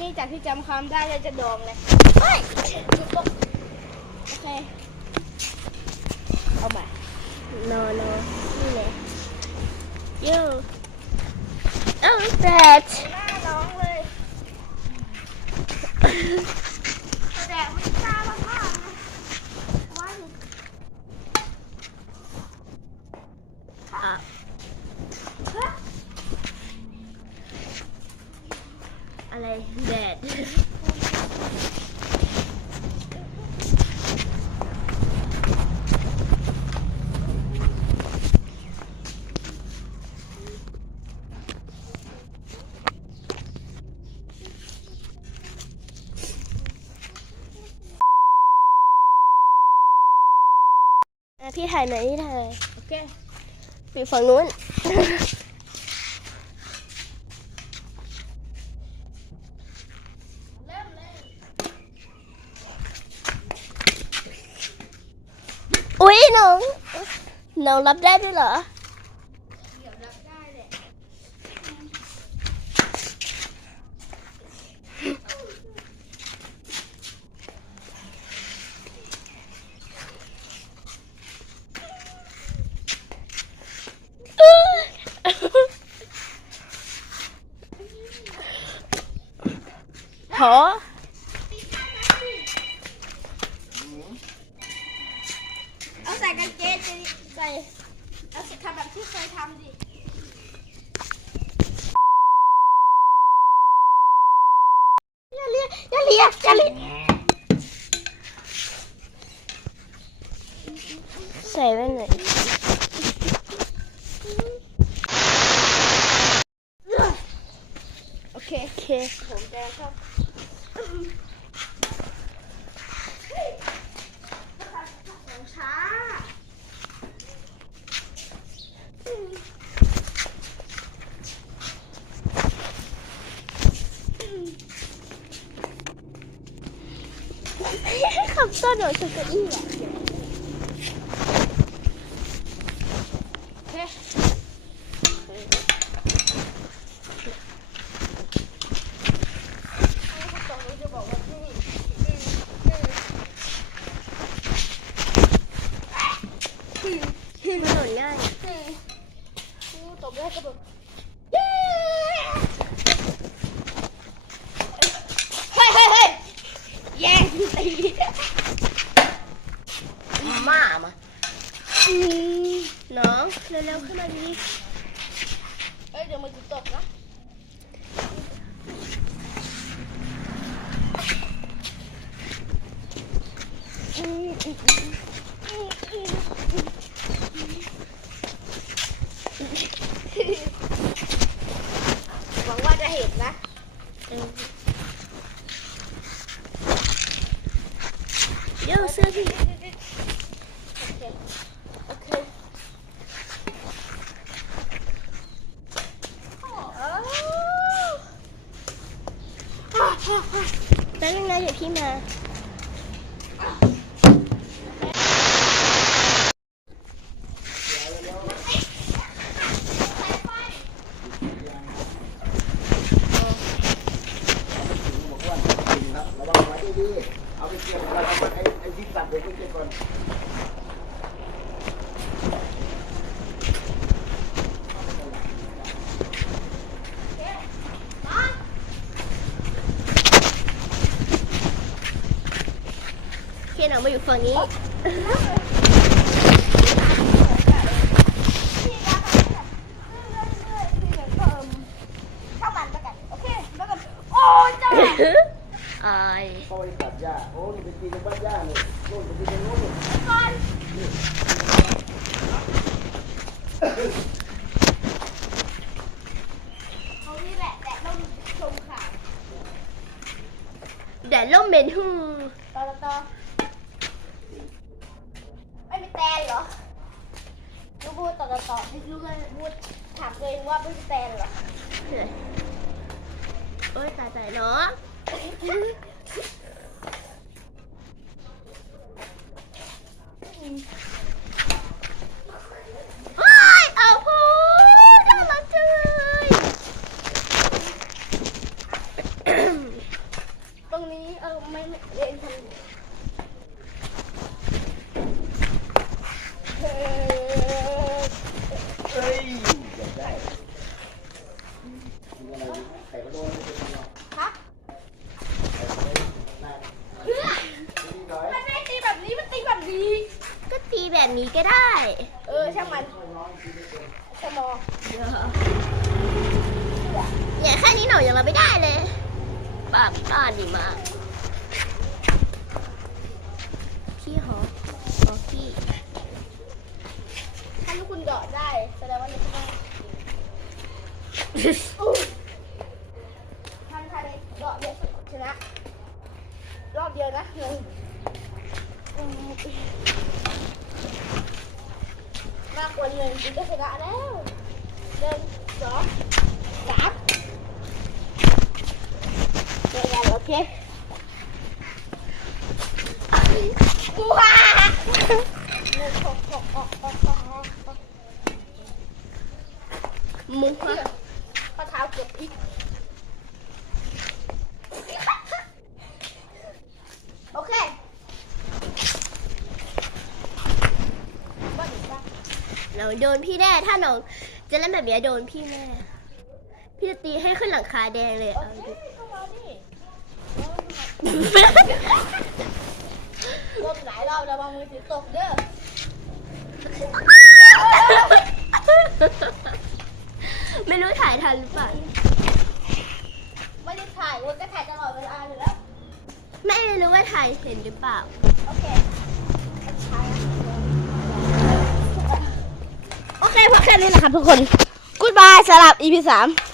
นี่จากที่จำความได้แล้วจะดองเลยเฮ้ยจุดตกโอเค เอาใหม่ no no นี่เลย you oh that หน้าน้องเลยแต่ไม่กล้ามากๆนะว่าหนูอะ เฮ้ย อะไร that อะพี่ถ่ายหน่อยพี่ถ่ายหน่อยโอเคปีฝั่งนู้น เริ่มเลย อุ๊ยน้องน้องรับได้ด้วยเหรอเส่เอาสิทำแบบที่เคยทำดิอย่าเลียอย่าเลียอย่าเลียใส่ไว้หน่อยโอเค โอเคผมแดงชอบของช้า คำต้นหนูคือเก้าอี้อะโอเคตรงนี้จะบอกว่าที่นี่อืมอืม มันหล่นง่าย อืมอืมตบได้ก็แบบเฮ้ยเฮ้ยเฮ้ยแย่งตี มามาอืมน้อง เร็วๆขึ้นมาดีเอ้ยเดี๋ยวมันจะตกนะหวังว่าจะเห็นนะเออเดี๋ยวเสื้อพี่ โอเค โอเคอ้าว แล้วนึงนะเดี๋ยวพี่มาบอกว่าจริงครับระวังไว้ดีๆเอาไปเกี่ยวเราเอาไอ้ไอ้ที่ตัดเด็กไปเกี่ยวก่อน เคียนออก มาอยู่ฝั่งนี้พี่รักกันเรื่อยๆเรื่อยๆเรื่อยๆเพิ่มเข้ามันแล้วกันโอเคแล้วกันโอ้ยเจ้าอายเข้าไปตัดหญ้าโอ้นี่ไปกันบ้านหญ้าเลยโน่นไปตีกันโน่นเลยก่อนเขานี่แหละแหละต้องชมข่าว แดดล่มเมนฮู ต่อต่อต่อไม่มีแตน เหรอลูกพูดต่อต่อต่อลูกเลยพูดถามตัวเองว่าไม่มีแตนเหรอโอ้ยตายตายน้อง โอ้ยเอาพูน่ารักจังเลย ได้กินอะไรดีไหมไข่กระโดดไม่เป็นไรหรอก ฮะ ไข่กระโดดได้ เพื่อ นี่น้อย มันไม่ตีแบบนี้มันตีแบบนี้ ก็ตี แบบนี้ก็ได้ เออช่างมันสมองเนี่ยแค่นี้หนูยังรับไม่ได้เลยปากต้านดีมากพี่หอหอพี่ถ้าลูกคุณเดาะได้แสดงว่านี่คุณได้ท่านใครได้เดาะเยอะสุดชนะรอบเดียวนะหนึ่ง มากกว่าหนึ่งคุณก็ชนะแล้วหนึ่งสองสามเจอกันโอเคว้าหนึ่งหกหกหกหกหกหกมุกอะข้อเท้าเกือบพลิก โอเคบ้านหนูบ้าน เราโดนพี่แน่ถ้าหนูจะเล่นแบบนี้โดนพี่แน่พี่จะตีให้ขึ้นหลังคาแดงเลยโอเอาเคดิเข้ามาดิลมหลายรอบแล้ววางมือถือตกเด้อไม่รู้ถ่ายทันหรือเปล่าไม่ได้ถ่ายวันก็ถ่ายตลอดเวลาอยู่แล้ว ไม่รู้ว่าถ่ายเห็นหรือเปล่า โอเคถ่าย ได้พอแค่นี้นะครับทุกคน กูดบายสำหรับ EP 3